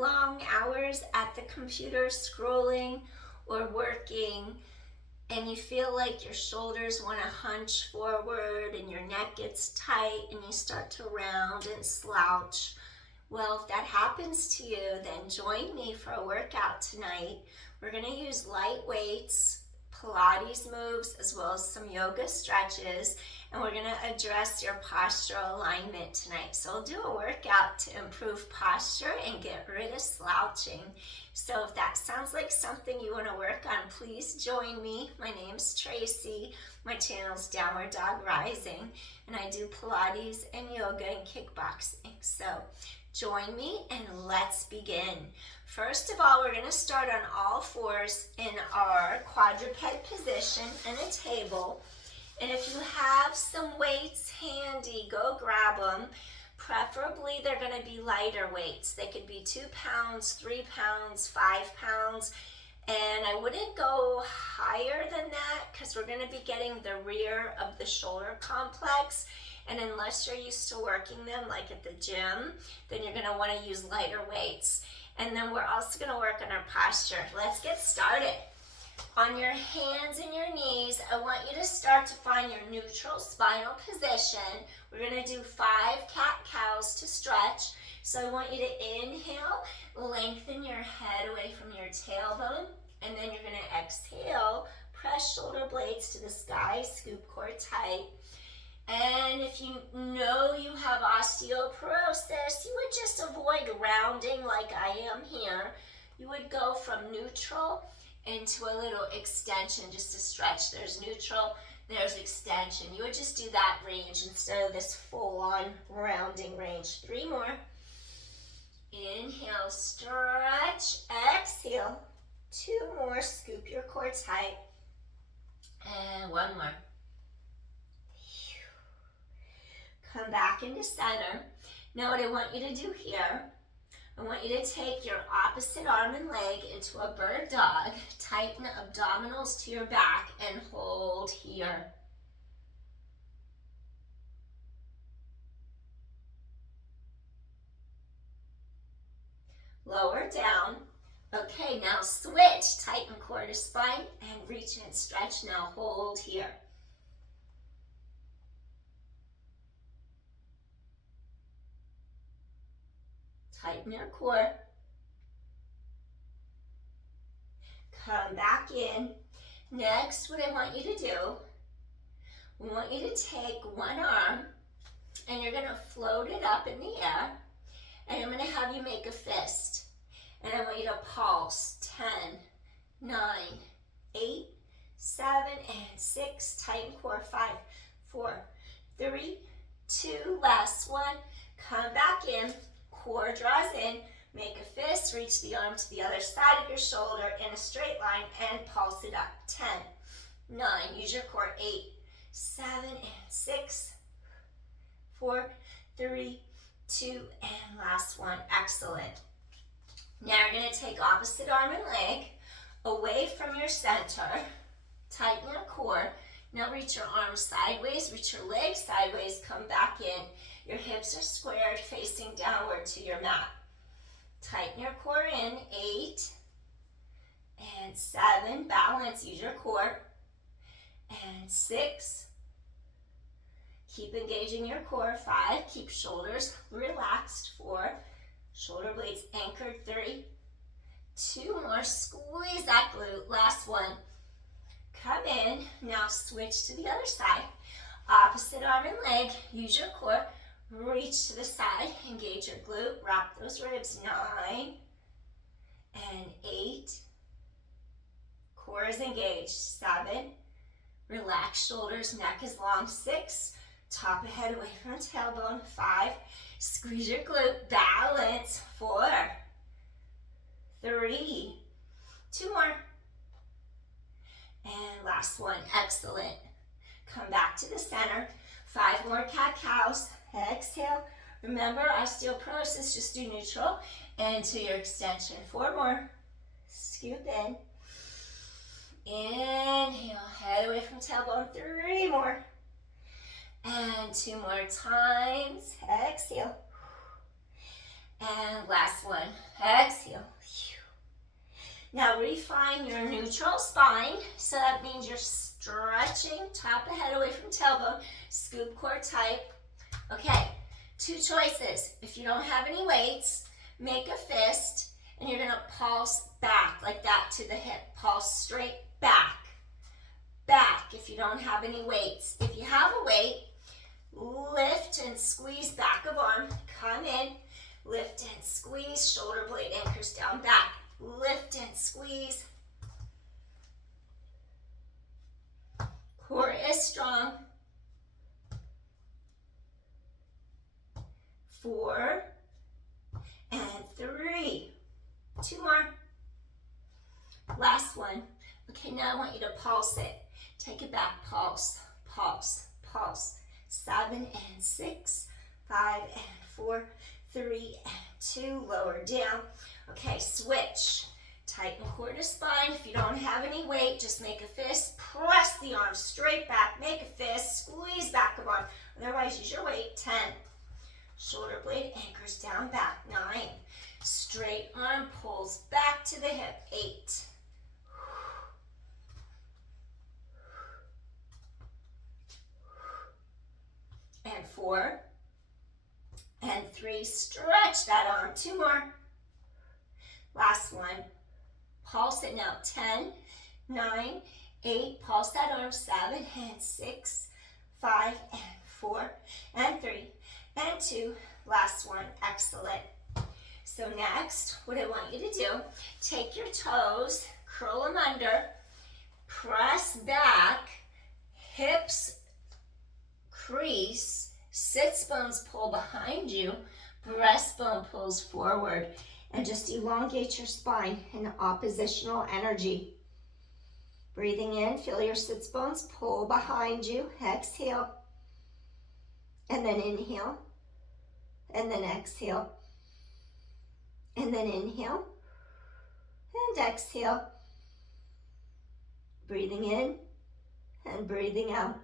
long hours at the computer scrolling or working, and you feel like your shoulders want to hunch forward and your neck gets tight and you start to round and slouch? Well, if that happens to you, then join me for a workout tonight. We're going to use light weights, Pilates moves, as well as some yoga stretches, and we're going to address your postural alignment tonight. So we'll do a workout to improve posture and get rid of slouching. So if that sounds like something you want to work on, please join me. My name's Tracy. My channel's Downward Dog Rising, and I do Pilates and yoga and kickboxing. So join me and let's begin. First of all, we're going to start on all fours in our quadruped position in a table. And if you have some weights handy, go grab them. Preferably, they're going to be lighter weights. They could be 2 pounds, 3 pounds, 5 pounds. And I wouldn't go higher than that because we're going to be getting the rear of the shoulder complex. And unless you're used to working them like at the gym, then you're going to want to use lighter weights. And then we're also going to work on our posture. Let's get started. On your hands and your knees, I want you to start to find your neutral spinal position. We're going to do 5 cat-cows to stretch. So I want you to inhale, lengthen your head away from your tailbone, and then you're going to exhale, press shoulder blades to the sky, scoop core tight. And if you know you have osteoporosis, you would just avoid rounding like I am here. You would go from neutral into a little extension just to stretch. There's neutral, there's extension. You would just do that range instead of this full-on rounding range. 3 more. Inhale, stretch, exhale. 2 more, scoop your core tight. And 1 more. Come back into center. Now what I want you to do here, I want you to take your opposite arm and leg into a bird dog. Tighten abdominals to your back and hold here. Lower down. Okay, now switch. Tighten core to spine and reach and stretch. Now hold here. Tighten your core. Come back in. Next, what I want you to do, we want you to take one arm and you're going to float it up in the air. And I'm going to have you make a fist. And I want you to pulse. 10, 9, 8, 7, and 6. Tighten core. 5, 4, 3, 2. Last one. Come back in. Core draws in, make a fist, reach the arm to the other side of your shoulder in a straight line and pulse it up. 10, 9, use your core. 8, 7, and 6, 4, 3, 2, and last one. Excellent. Now you're going to take opposite arm and leg away from your center. Tighten your core. Now reach your arms sideways, reach your legs sideways, come back in. Your hips are squared, facing downward to your mat. Tighten your core in. 8 and 7. Balance, use your core. And 6. Keep engaging your core. 5. Keep shoulders relaxed. 4. Shoulder blades anchored. 3. 2 more. Squeeze that glute. Last one. Come in. Now switch to the other side. Opposite arm and leg. Use your core. Reach to the side, engage your glute, wrap those ribs. 9 and 8. Core is engaged. 7. Relax shoulders, neck is long. 6. Top of head away from tailbone. 5. Squeeze your glute, balance. 4. 3. 2 more. And last one. Excellent. Come back to the center. 5 more cat-cows. Exhale. Remember, osteoporosis, just do neutral. And to your extension. 4 more. Scoop in. Inhale. Head away from tailbone. 3 more. And 2 more times. Exhale. And last one. Exhale. Now refine your neutral spine. So that means you're stretching top of head away from tailbone, scoop core tight. Okay, two choices. If you don't have any weights, make a fist and you're gonna pulse back like that to the hip. Pulse straight back. Back if you don't have any weights. If you have a weight, lift and squeeze back of arm. Come in, lift and squeeze, shoulder blade anchors down back. Lift and squeeze. Core is strong. 4 and 3. 2 more. Last one. Okay, now I want you to pulse it. Take it back, pulse, pulse, pulse. 7 and 6, 5 and 4, 3 and 2. Lower down. Okay, switch. Tighten core to spine. If you don't have any weight, just make a fist. Press the arm straight back. Make a fist. Squeeze back of arm. Otherwise, use your weight. 10. Shoulder blade anchors down back. 9. Straight arm pulls back to the hip. 8. And 4. And 3. Stretch that arm. 2 more. Last one. Pulse it now. 10, 9, 8. Pulse that arm. 7 and 6, 5 and 4 and 3 and 2. Last one. Excellent. So next, what I want you to do, take your toes, curl them under, press back, hips crease, sits bones pull behind you, breastbone pulls forward, and just elongate your spine in oppositional energy. Breathing in, feel your sits bones pull behind you. Exhale, and then inhale, and then exhale, and then inhale, and exhale. Breathing in and breathing out.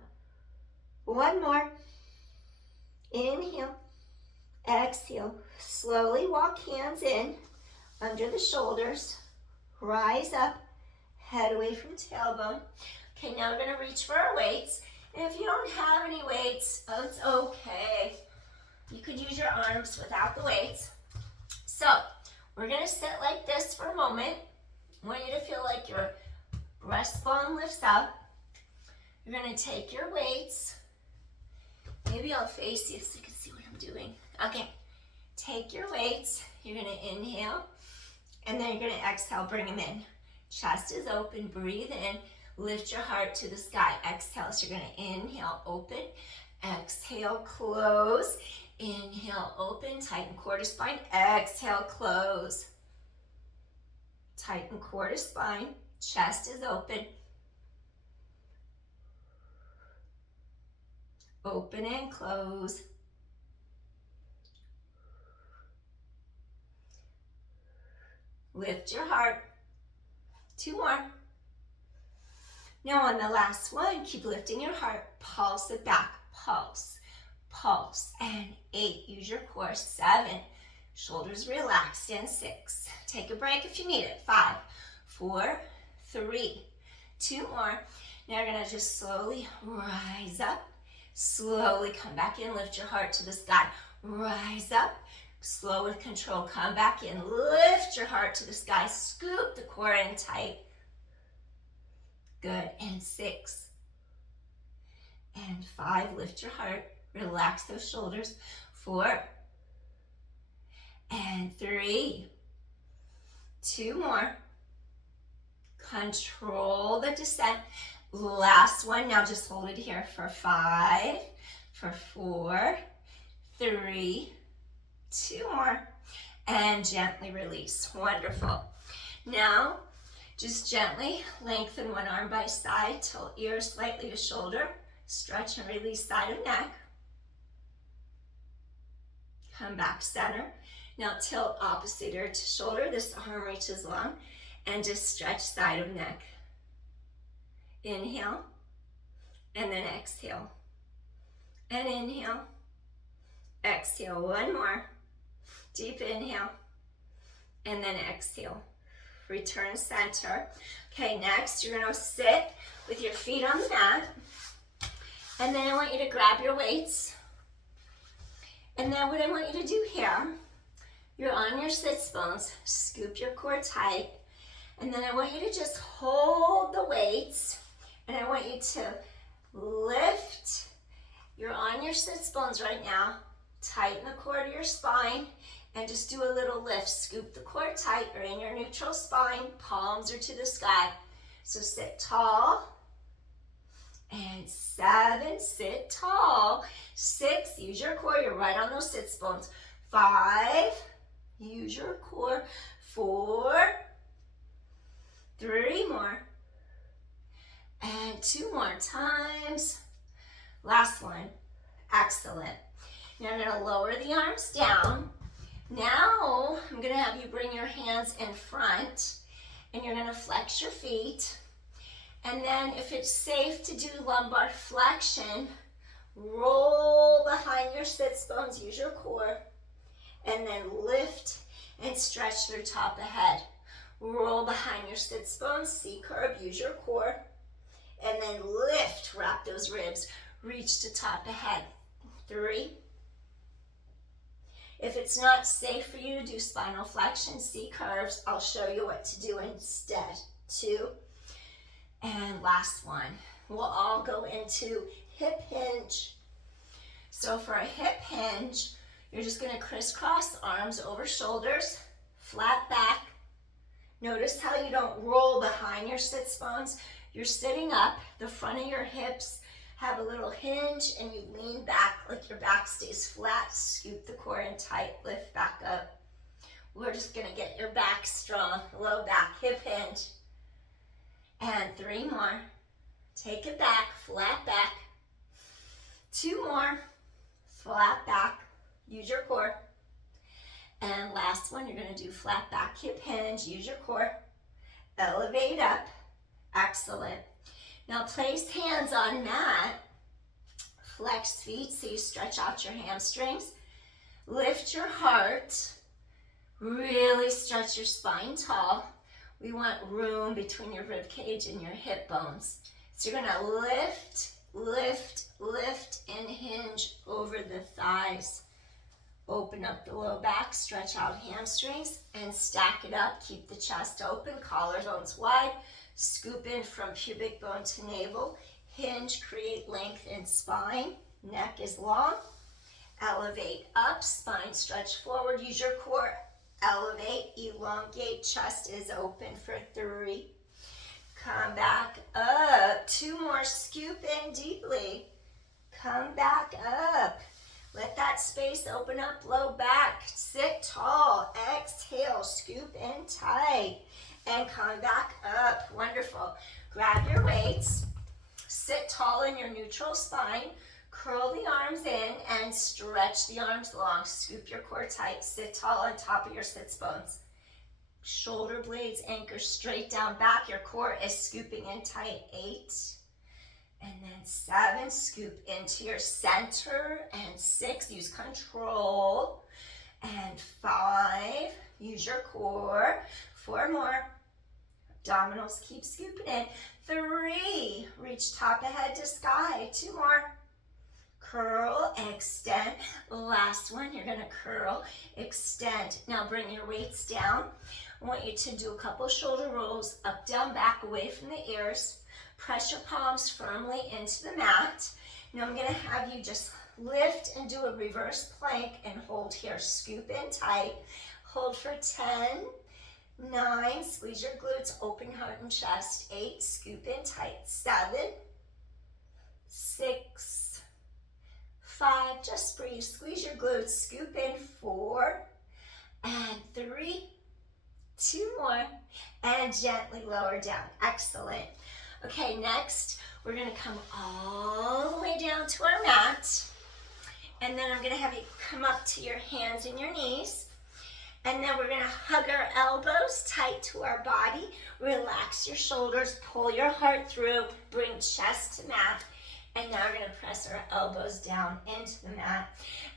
One more. Inhale, exhale. Slowly walk hands in under the shoulders. Rise up, head away from tailbone. Okay, now we're going to reach for our weights. And if you don't have any weights, it's okay. You could use your arms without the weights. So we're going to sit like this for a moment. I want you to feel like your breastbone lifts up. You're going to take your weights. Maybe I'll face you so you can see what I'm doing. Okay, take your weights. You're going to inhale, and then you're going to exhale, bring them in. Chest is open, breathe in, lift your heart to the sky. Exhale, so you're going to inhale, open, exhale, close. Inhale, open, tighten core to spine. Exhale, close. Tighten core to spine. Chest is open. Open and close. Lift your heart. 2 more. Now on the last one, keep lifting your heart. Pulse it back. Pulse, pulse. And 8, use your core. 7, shoulders relaxed. And 6, take a break if you need it. 5, 4, 3, 2 more. Now you're gonna just slowly rise up. Slowly come back in, lift your heart to the sky. Rise up, slow with control, come back in, lift your heart to the sky, scoop the core in tight. Good, and 6, and 5, lift your heart, relax those shoulders. 4, and 3, 2 more. Control the descent. Last one, now just hold it here for 5, for 4, 3, 2 more, and gently release. Wonderful. Now, just gently lengthen one arm by side, tilt ear slightly to shoulder, stretch and release side of neck. Come back center. Now tilt opposite ear to shoulder, this arm reaches long, and just stretch side of neck. Inhale, and then exhale, and inhale, exhale. One more, deep inhale, and then exhale. return center. Okay, next you're gonna sit with your feet on the mat. And then I want you to grab your weights. And then what I want you to do here, you're on your sits bones, scoop your core tight. And then I want you to just hold the weights. And I want you to lift. You're on your sits bones right now. Tighten the core to your spine. And just do a little lift. Scoop the core tight. You're in your neutral spine. Palms are to the sky. So sit tall. And 7, sit tall. 6, use your core. You're right on those sits bones. 5, use your core. 4, 3 more. And 2 more times. Last one. Excellent. Now I'm going to lower the arms down. Now I'm going to have you bring your hands in front. And you're going to flex your feet. And then if it's safe to do lumbar flexion, roll behind your sits bones, use your core, and then lift and stretch through top of head. Roll behind your sits bones, C-curve, use your core, and then lift, wrap those ribs, reach to top of head. 3. If it's not safe for you to do spinal flexion, C-curves, I'll show you what to do instead. 2. And last one, we'll all go into hip hinge. So for a hip hinge, you're just going to crisscross arms over shoulders, flat back. Notice how you don't roll behind your sits bones. You're sitting up, the front of your hips have a little hinge, and you lean back like your back stays flat. Scoop the core in tight, lift back up. We're just going to get your back strong, low back, hip hinge. And 3 more. Take it back, flat back. 2 more, flat back. Use your core. And last one, you're going to do flat back, hip hinge. Use your core. Elevate up. Excellent. Now place hands on mat. Flex feet so you stretch out your hamstrings. Lift your heart. Really stretch your spine tall. We want room between your rib cage and your hip bones. So you're going to lift, lift, lift, and hinge over the thighs. Open up the low back, stretch out hamstrings, and stack it up. Keep the chest open, collarbones wide. Scoop in from pubic bone to navel. Hinge, create length in spine. Neck is long. Elevate up, spine stretch forward. Use your core. Elevate, elongate, chest is open for 3. Come back up. 2 more, scoop in deeply. Come back up. Let that space open up, low back. Sit tall, exhale, scoop in tight. And come back up, wonderful. Grab your weights, sit tall in your neutral spine. Curl the arms in and stretch the arms long. Scoop your core tight. Sit tall on top of your sits bones. Shoulder blades anchor straight down back. Your core is scooping in tight. 8. And then 7. Scoop into your center. And 6. Use control. And 5. Use your core. 4 more. Abdominals keep scooping in. 3. Reach top of head to sky. 2 more. Curl, extend. Last one, you're going to curl, extend. Now bring your weights down. I want you to do a couple shoulder rolls, up, down, back, away from the ears. Press your palms firmly into the mat. Now I'm going to have you just lift and do a reverse plank and hold here. Scoop in tight. Hold for 10, 9, squeeze your glutes, open heart and chest. 8, scoop in tight. 7, 6, 5, just breathe, squeeze your glutes, scoop in. 4, and 3, 2 more, and gently lower down. Excellent. Okay, next, we're gonna come all the way down to our mat, and then I'm gonna have you come up to your hands and your knees, and then we're gonna hug our elbows tight to our body, relax your shoulders, pull your heart through, bring chest to mat. And now we're going to press our elbows down into the mat.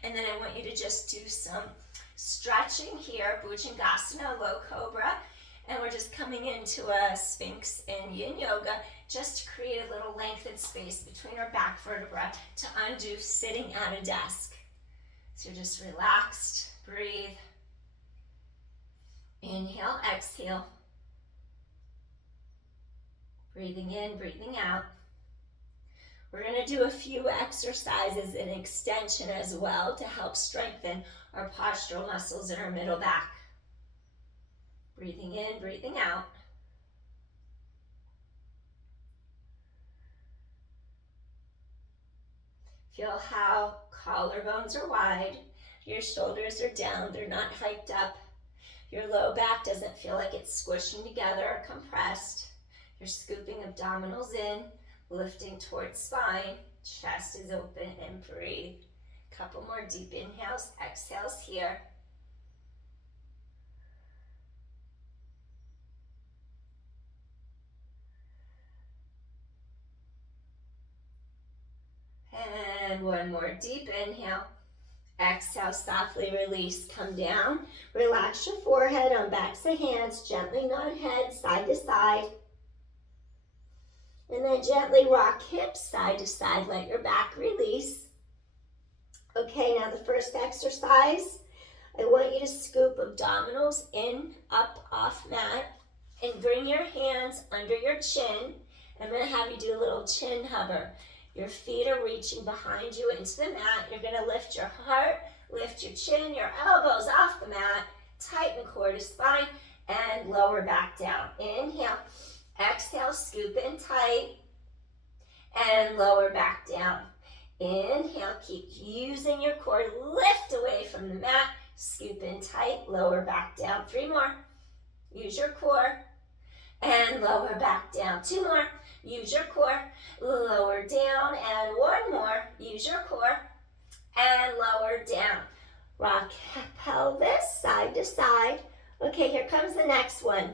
And then I want you to just do some stretching here, Bhujangasana, low cobra. And we're just coming into a Sphinx in Yin Yoga just to create a little lengthened space between our back vertebra to undo sitting at a desk. So just relaxed, breathe. Inhale, exhale. Breathing in, breathing out. We're going to do a few exercises in extension as well to help strengthen our postural muscles in our middle back. Breathing in, breathing out. Feel how collarbones are wide, your shoulders are down, they're not hiked up. Your low back doesn't feel like it's squishing together or compressed. You're scooping abdominals in, lifting towards spine, chest is open, and breathe. Couple more deep inhales, exhales here. And one more deep inhale. Exhale, softly release, come down. Relax your forehead on backs of hands, gently nod head side to side. And then gently rock hips side to side, let your back release. Okay, now the first exercise, I want you to scoop abdominals in, up, off mat, and bring your hands under your chin. I'm going to have you do a little chin hover. Your feet are reaching behind you into the mat. You're going to lift your heart, lift your chin, your elbows off the mat, tighten core to spine, and lower back down. Inhale. Exhale, scoop in tight, and lower back down. Inhale, keep using your core, lift away from the mat, scoop in tight, lower back down. 3 more. Use your core, and lower back down. 2 more. Use your core, lower down, and 1 more. Use your core, and lower down. Rock pelvis side to side. Okay, here comes the next one.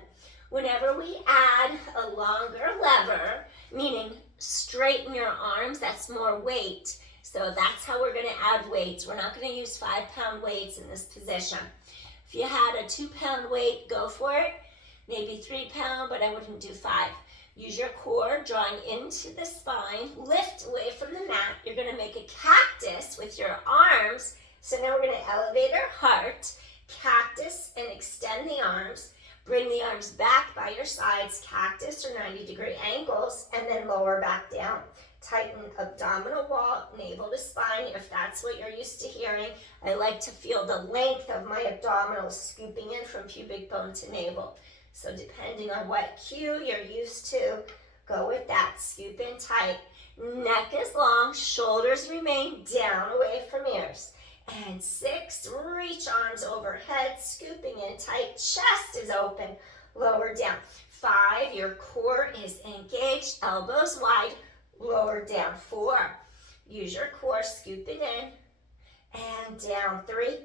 Whenever we add a longer lever, meaning straighten your arms, that's more weight. So that's how we're going to add weights. We're not going to use 5-pound weights in this position. If you had a 2-pound weight, go for it. Maybe 3-pound, but I wouldn't do 5. Use your core, drawing into the spine. Lift away from the mat. You're going to make a cactus with your arms. So now we're going to elevate our heart, cactus, and extend the arms. Bring the arms back by your sides, cactus or 90-degree angles, and then lower back down. Tighten abdominal wall, navel to spine, if that's what you're used to hearing. I like to feel the length of my abdominals scooping in from pubic bone to navel. So depending on what cue you're used to, go with that. Scoop in tight. Neck is long, shoulders remain down away from ears. And 6, reach arms overhead, scooping in tight, chest is open, lower down. 5, your core is engaged, elbows wide, lower down. 4, use your core, scoop it in, and down. 3,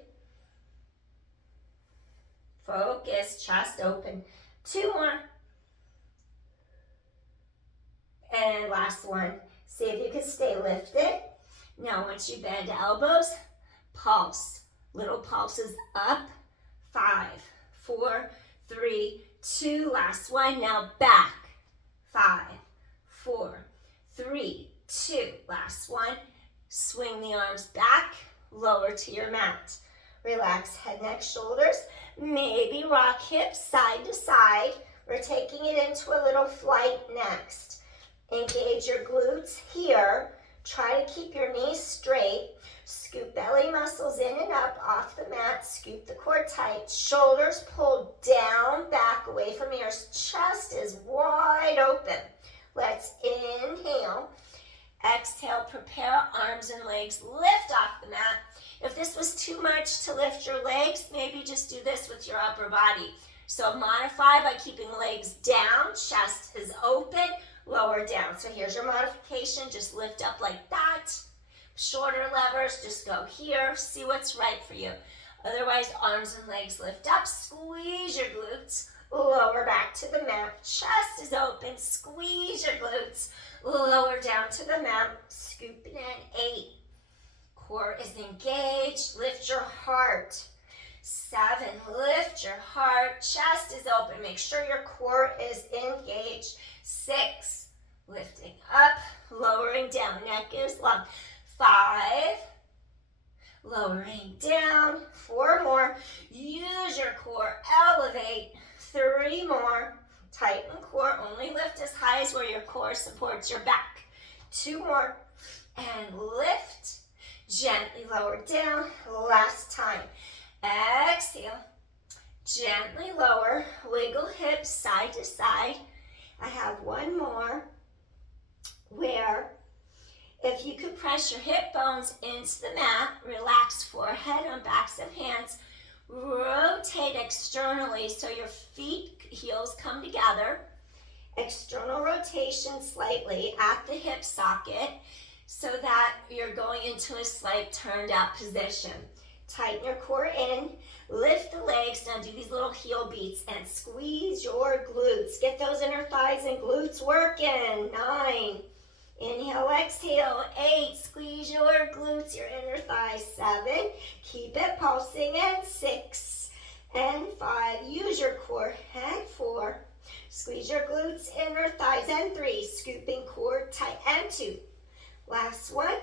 focus, chest open. 2 more. And last one. See if you can stay lifted. Now once you bend elbows, pulse. Little pulses up. 5, 4, 3, 2. Last one. Now back. 5, 4, 3, 2. Last one. Swing the arms back. Lower to your mat. Relax head, neck, shoulders. Maybe rock hips side to side. We're taking it into a little flight next. Engage your glutes here. Try to keep your knees straight. Scoop belly muscles in and up off the mat. Scoop the core tight. Shoulders pulled down, back away from ears. Chest is wide open. Let's inhale. Exhale, prepare arms and legs. Lift off the mat. If this was too much to lift your legs, maybe just do this with your upper body. So modify by keeping legs down. Chest is open. Lower down. So here's your modification. Just lift up like that. Shorter levers, just go here. See what's right for you. Otherwise, arms and legs lift up. Squeeze your glutes. Lower back to the mat. Chest is open. Squeeze your glutes. Lower down to the mat. Scoop it in. 8. Core is engaged. Lift your heart. 7, lift your heart, chest is open. Make sure your core is engaged. 6, lifting up, lowering down, neck is long. 5, lowering down. 4 more. Use your core, elevate. 3 more. Tighten core, only lift as high as where your core supports your back. 2 more. And lift. Gently lower down. Last time. Exhale. Gently lower. Wiggle hips side to side. I have 1 more where if you can press your hip bones into the mat, relax forehead on backs of hands, rotate externally so your feet, heels come together. External rotation slightly at the hip socket so that you're going into a slight turned out position. Tighten your core in, lift the legs, now do these little heel beats and squeeze your glutes. Get those inner thighs and glutes working. 9, inhale, exhale. 8, squeeze your glutes, your inner thighs. 7, keep it pulsing. And 6 and 5, use your core. And 4, squeeze your glutes, inner thighs. And 3, scooping core tight. And 2, last one,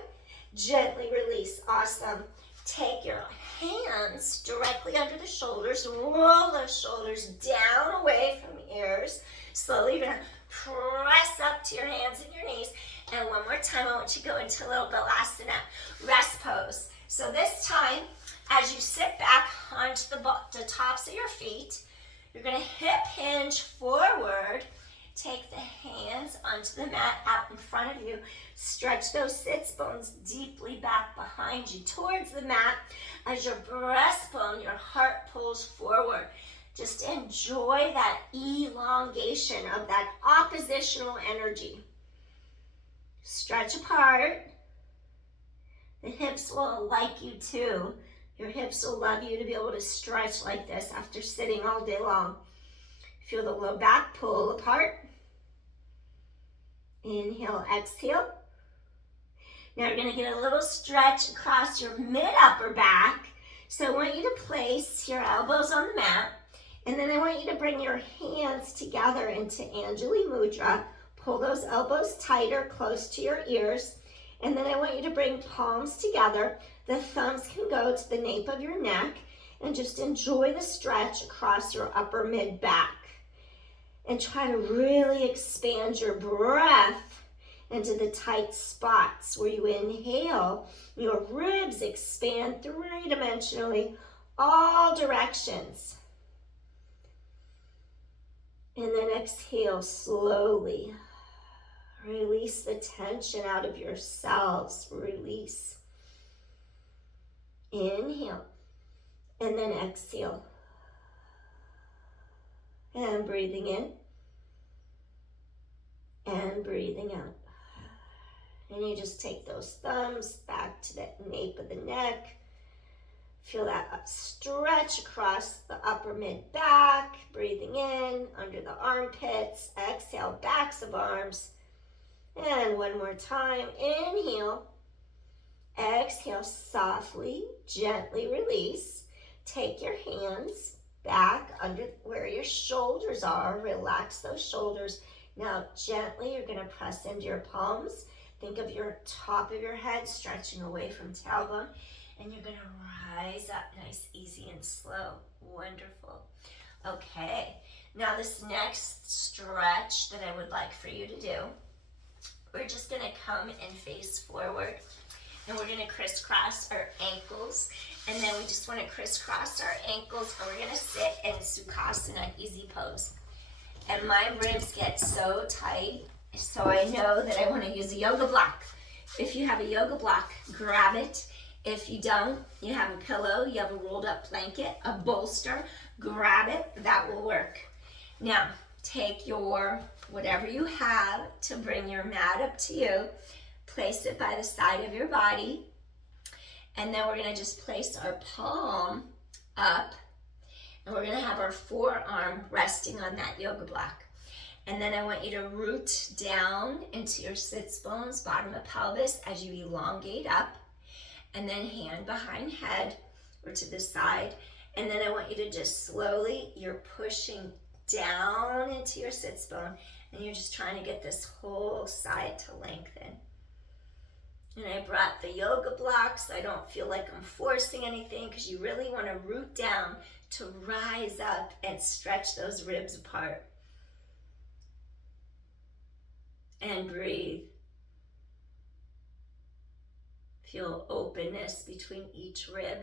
gently release. Awesome. Take your hands directly under the shoulders, roll those shoulders down away from the ears. Slowly you're gonna press up to your hands and your knees. And one more time, I want you to go into a little Pilates-inspired rest pose. So this time, as you sit back onto the tops of your feet, you're gonna hip hinge forward. Take the hands onto the mat out in front of you. Stretch those sits bones deeply back behind you towards the mat. As your breastbone, your heart pulls forward. Just enjoy that elongation of that oppositional energy. Stretch apart. The hips will like you too. Your hips will love you to be able to stretch like this after sitting all day long. Feel the low back pull apart. Inhale, exhale. Now you're going to get a little stretch across your mid-upper back. So I want you to place your elbows on the mat. And then I want you to bring your hands together into Anjali Mudra. Pull those elbows tighter, close to your ears. And then I want you to bring palms together. The thumbs can go to the nape of your neck. And just enjoy the stretch across your upper mid-back. And try to really expand your breath into the tight spots where you inhale. Your ribs expand three-dimensionally, all directions. And then exhale slowly. Release the tension out of yourselves. Release. Inhale. And then exhale. And breathing in. And breathing out. And you just take those thumbs back to the nape of the neck. Feel that stretch across the upper mid-back. Breathing in, under the armpits. Exhale, backs of arms. And one more time. Inhale. Exhale, softly, gently release. Take your hands back under where your shoulders are. Relax those shoulders. Now, gently, you're going to press into your palms. Think of your top of your head stretching away from tailbone. And you're going to rise up nice, easy, and slow. Wonderful. Okay. Now, this next stretch that I would like for you to do, we're just going to come and face forward. And we're going to crisscross our ankles. And then we just want to crisscross our ankles. And we're going to sit in Sukhasana, easy pose. And my ribs get so tight, so I know that I want to use a yoga block. If you have a yoga block, grab it. If you don't, you have a pillow, you have a rolled up blanket, a bolster, grab it, that will work. Now, take your, whatever you have to bring your mat up to you, place it by the side of your body, and then we're going to just place our palm up. And we're going to have our forearm resting on that yoga block. And then I want you to root down into your sits bones, bottom of pelvis as you elongate up. And then hand behind head or to the side. And then I want want you to just slowly, you're pushing down into your sits bone, and you're just trying to get this whole side to lengthen. And I brought the yoga blocks. I don't feel like I'm forcing anything, because you really want to root down to rise up and stretch those ribs apart. And breathe. Feel openness between each rib.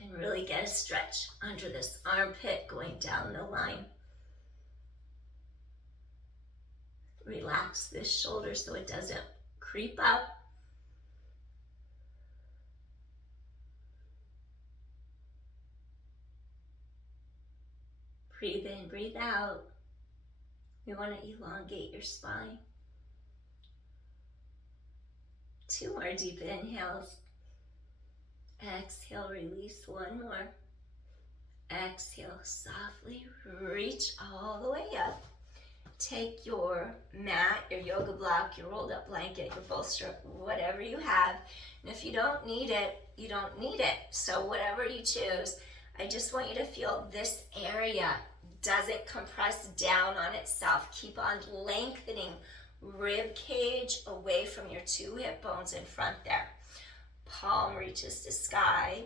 And really get a stretch under this armpit going down the line. Relax this shoulder so it doesn't creep up. Breathe in, breathe out. You want to elongate your spine. 2 more deep inhales. Exhale, release 1 more. Exhale, softly reach all the way up. Take your mat, your yoga block, your rolled up blanket, your bolster, whatever you have. And if you don't need it, you don't need it. So whatever you choose, I just want you to feel this area. Does it compress down on itself? Keep on lengthening rib cage away from your 2 hip bones in front there. Palm reaches to sky.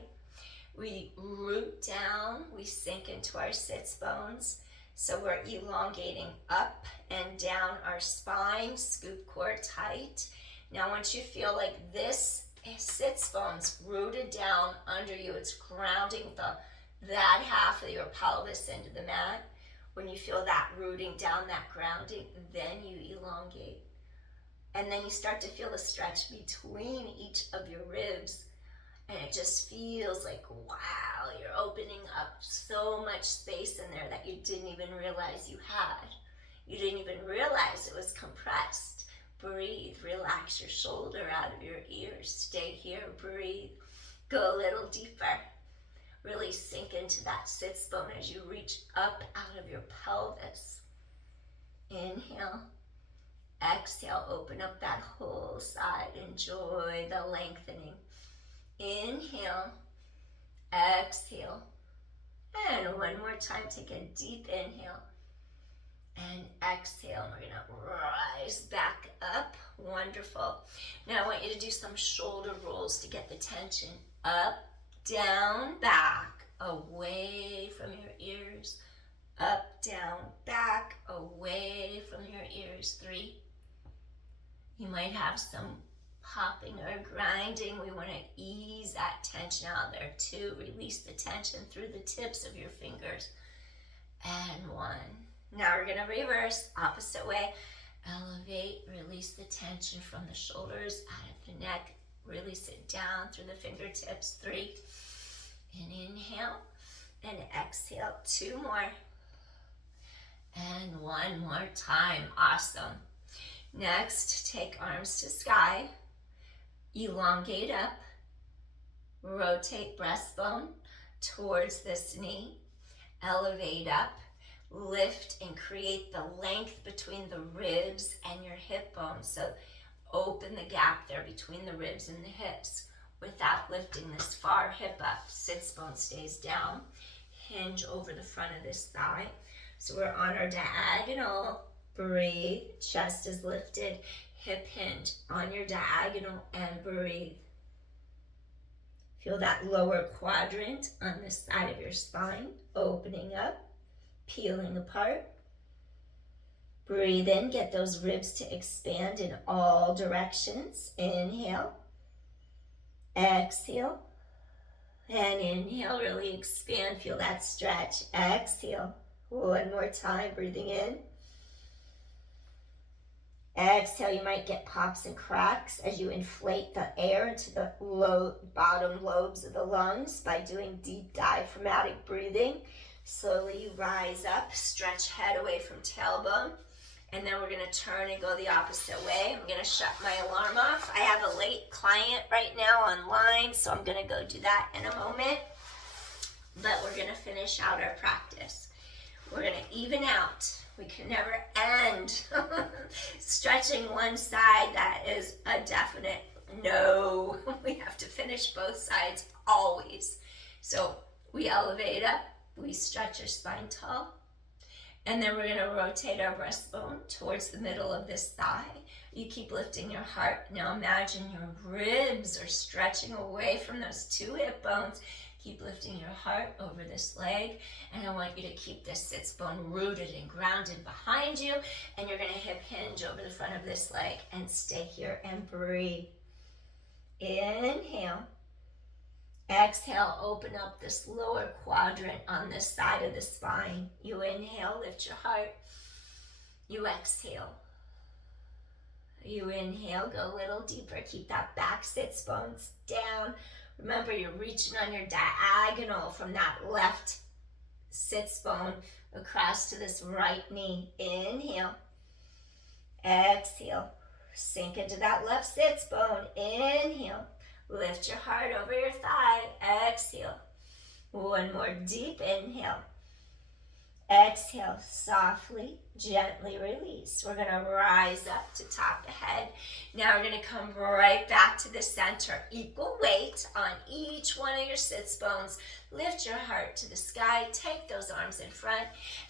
We root down, we sink into our sits bones. So we're elongating up and down our spine, scoop core tight. Now once you feel like this sits bones rooted down under you, it's grounding that half of your pelvis into the mat. When you feel that rooting down, that grounding, then you elongate. And then you start to feel the stretch between each of your ribs. And it just feels like, wow, you're opening up so much space in there that you didn't even realize you had. You didn't even realize it was compressed. Breathe, relax your shoulder out of your ears. Stay here, breathe. Go a little deeper. Really sink into that sits bone as you reach up out of your pelvis. Inhale. Exhale, open up that whole side. Enjoy the lengthening. Inhale, exhale, and 1 more time, take a deep inhale, and exhale, and we're gonna rise back up. Wonderful. Now I want you to do some shoulder rolls to get the tension up, down, back, away from your ears, up, down, back, away from your ears. 3. You might have some popping or grinding. We want to ease that tension out there. 2, release the tension through the tips of your fingers. And 1. Now we're going to reverse, opposite way. Elevate, release the tension from the shoulders, out of the neck. Release it down through the fingertips. 3. And inhale and exhale. 2 more. And 1 more time. Awesome. Next, take arms to sky. Elongate up, rotate breastbone towards this knee, elevate up, lift and create the length between the ribs and your hip bones. So open the gap there between the ribs and the hips without lifting this far hip up. Sits bone stays down. Hinge over the front of this thigh. So we're on our diagonal. Breathe, chest is lifted. Hip hinge on your diagonal and breathe. Feel that lower quadrant on the side of your spine, opening up, peeling apart. Breathe in, get those ribs to expand in all directions. Inhale, exhale, and inhale, really expand, feel that stretch. Exhale, 1 more time, breathing in. Exhale, you might get pops and cracks as you inflate the air into the bottom lobes of the lungs by doing deep diaphragmatic breathing. Slowly you rise up, stretch head away from tailbone, and then we're going to turn and go the opposite way. I'm going to shut my alarm off. I have a late client right now online, so I'm going to go do that in a moment, but we're going to finish out our practice. We're going to even out. We can never end stretching one side. That is a definite no. We have to finish both sides always. So we elevate up, we stretch our spine tall, and then we're going to rotate our breastbone towards the middle of this thigh. You keep lifting your heart. Now imagine your ribs are stretching away from those two hip bones. Keep lifting your heart over this leg, and I want you to keep this sits bone rooted and grounded behind you, and you're going to hip hinge over the front of this leg and stay here and breathe. Inhale. Exhale, open up this lower quadrant on this side of the spine. You inhale, lift your heart. You exhale. You inhale, go a little deeper. Keep that back sits bones down. Remember, you're reaching on your diagonal from that left sits bone across to this right knee. Inhale. Exhale. Sink into that left sits bone. Inhale. Lift your heart over your thigh. Exhale. One more deep inhale. Exhale. Softly, gently release. We're going to rise up to top the head. Now we're going to come right back to the center. Equal weight on each one of your sits bones. Lift your heart to the sky. Take those arms in front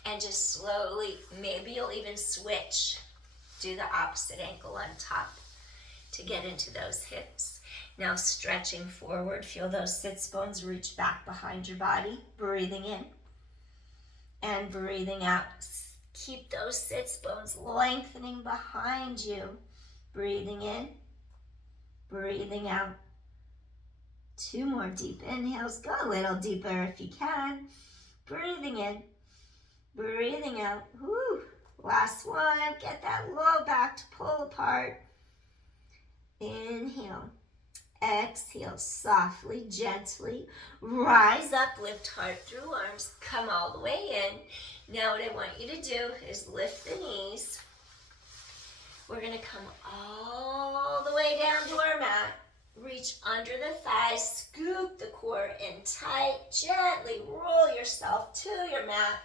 and just slowly, maybe you'll even switch. Do the opposite ankle on top to get into those hips. Now stretching forward, feel those sits bones reach back behind your body. Breathing in and breathing out. Keep those sits bones lengthening behind you. Breathing in, breathing out. Two more deep inhales. Go a little deeper if you can. Breathing in, breathing out. Woo. Last one. Get that low back to pull apart. Inhale. Exhale, softly, gently, rise up, lift heart through arms, come all the way in. Now what I want you to do is lift the knees. We're going to come all the way down to our mat, reach under the thighs, scoop the core in tight, gently roll yourself to your mat.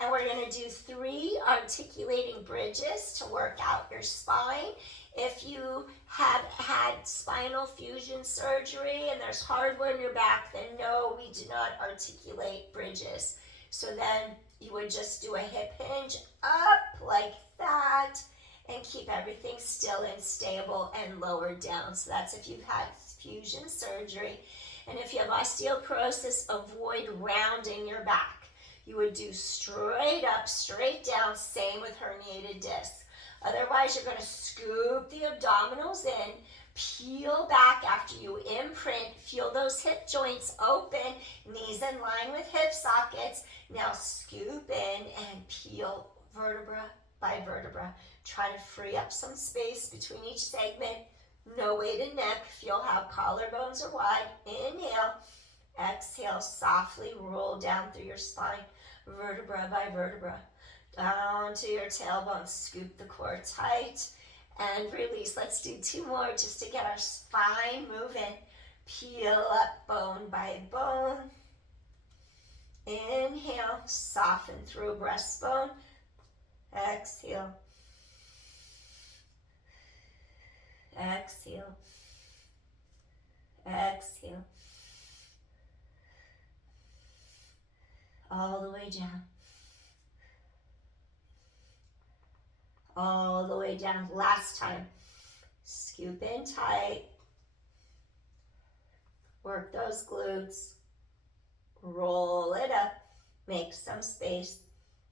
And we're going to do 3 articulating bridges to work out your spine. If you have had spinal fusion surgery and there's hardware in your back, then no, we do not articulate bridges. So then you would just do a hip hinge up like that and keep everything still and stable and lower down. So that's if you've had fusion surgery. And if you have osteoporosis, avoid rounding your back. You would do straight up, straight down, same with herniated disc. Otherwise, you're going to scoop the abdominals in, peel back after you imprint, feel those hip joints open, knees in line with hip sockets. Now scoop in and peel vertebra by vertebra. Try to free up some space between each segment. No weight in neck. Feel how collarbones are wide. Inhale. Exhale. Softly roll down through your spine, vertebra by vertebra. Down to your tailbone, scoop the core tight and release. Let's do 2 more just to get our spine moving. Peel up bone by bone. Inhale, soften through breastbone. Exhale. Exhale. Exhale. All the way down. All the way down. Last time. Scoop in tight. Work those glutes. Roll it up. Make some space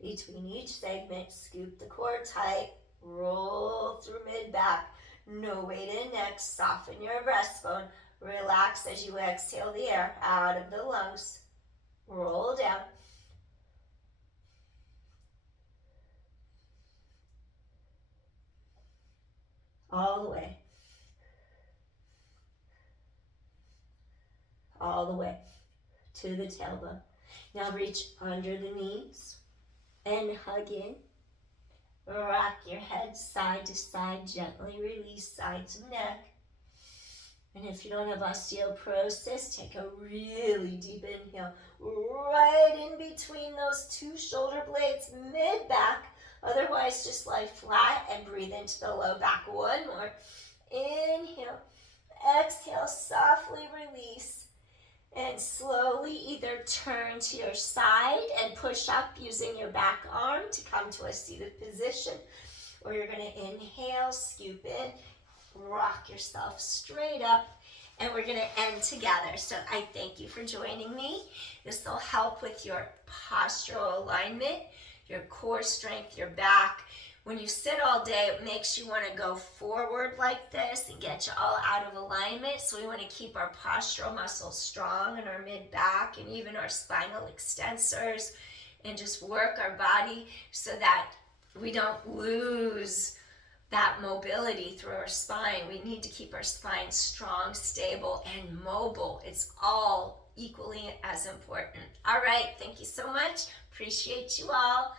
between each segment. Scoop the core tight. Roll through mid-back. No weight in neck. Soften your breastbone. Relax as you exhale the air out of the lungs. Roll down. All the way. All the way to the tailbone. Now reach under the knees and hug in. Rock your head side to side, gently release sides of neck. And if you don't have osteoporosis, take a really deep inhale right in between those 2 shoulder blades, mid-back. Otherwise, just lie flat and breathe into the low back. One more. Inhale. Exhale, softly release. And slowly either turn to your side and push up using your back arm to come to a seated position, or you're going to inhale, scoop in, rock yourself straight up, and we're going to end together. So I thank you for joining me. This will help with your postural alignment, your core strength, your back. When you sit all day, it makes you want to go forward like this and get you all out of alignment. So we want to keep our postural muscles strong in our mid-back and even our spinal extensors, and just work our body so that we don't lose that mobility through our spine. We need to keep our spine strong, stable, and mobile. It's all equally as important. All right, thank you so much. Appreciate you all.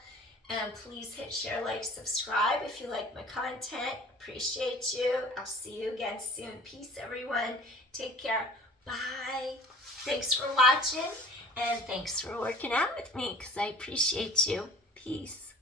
And please hit share, like, subscribe if you like my content. Appreciate you. I'll see you again soon. Peace, everyone. Take care. Bye. Thanks for watching, and thanks for working out with me, because I appreciate you. Peace.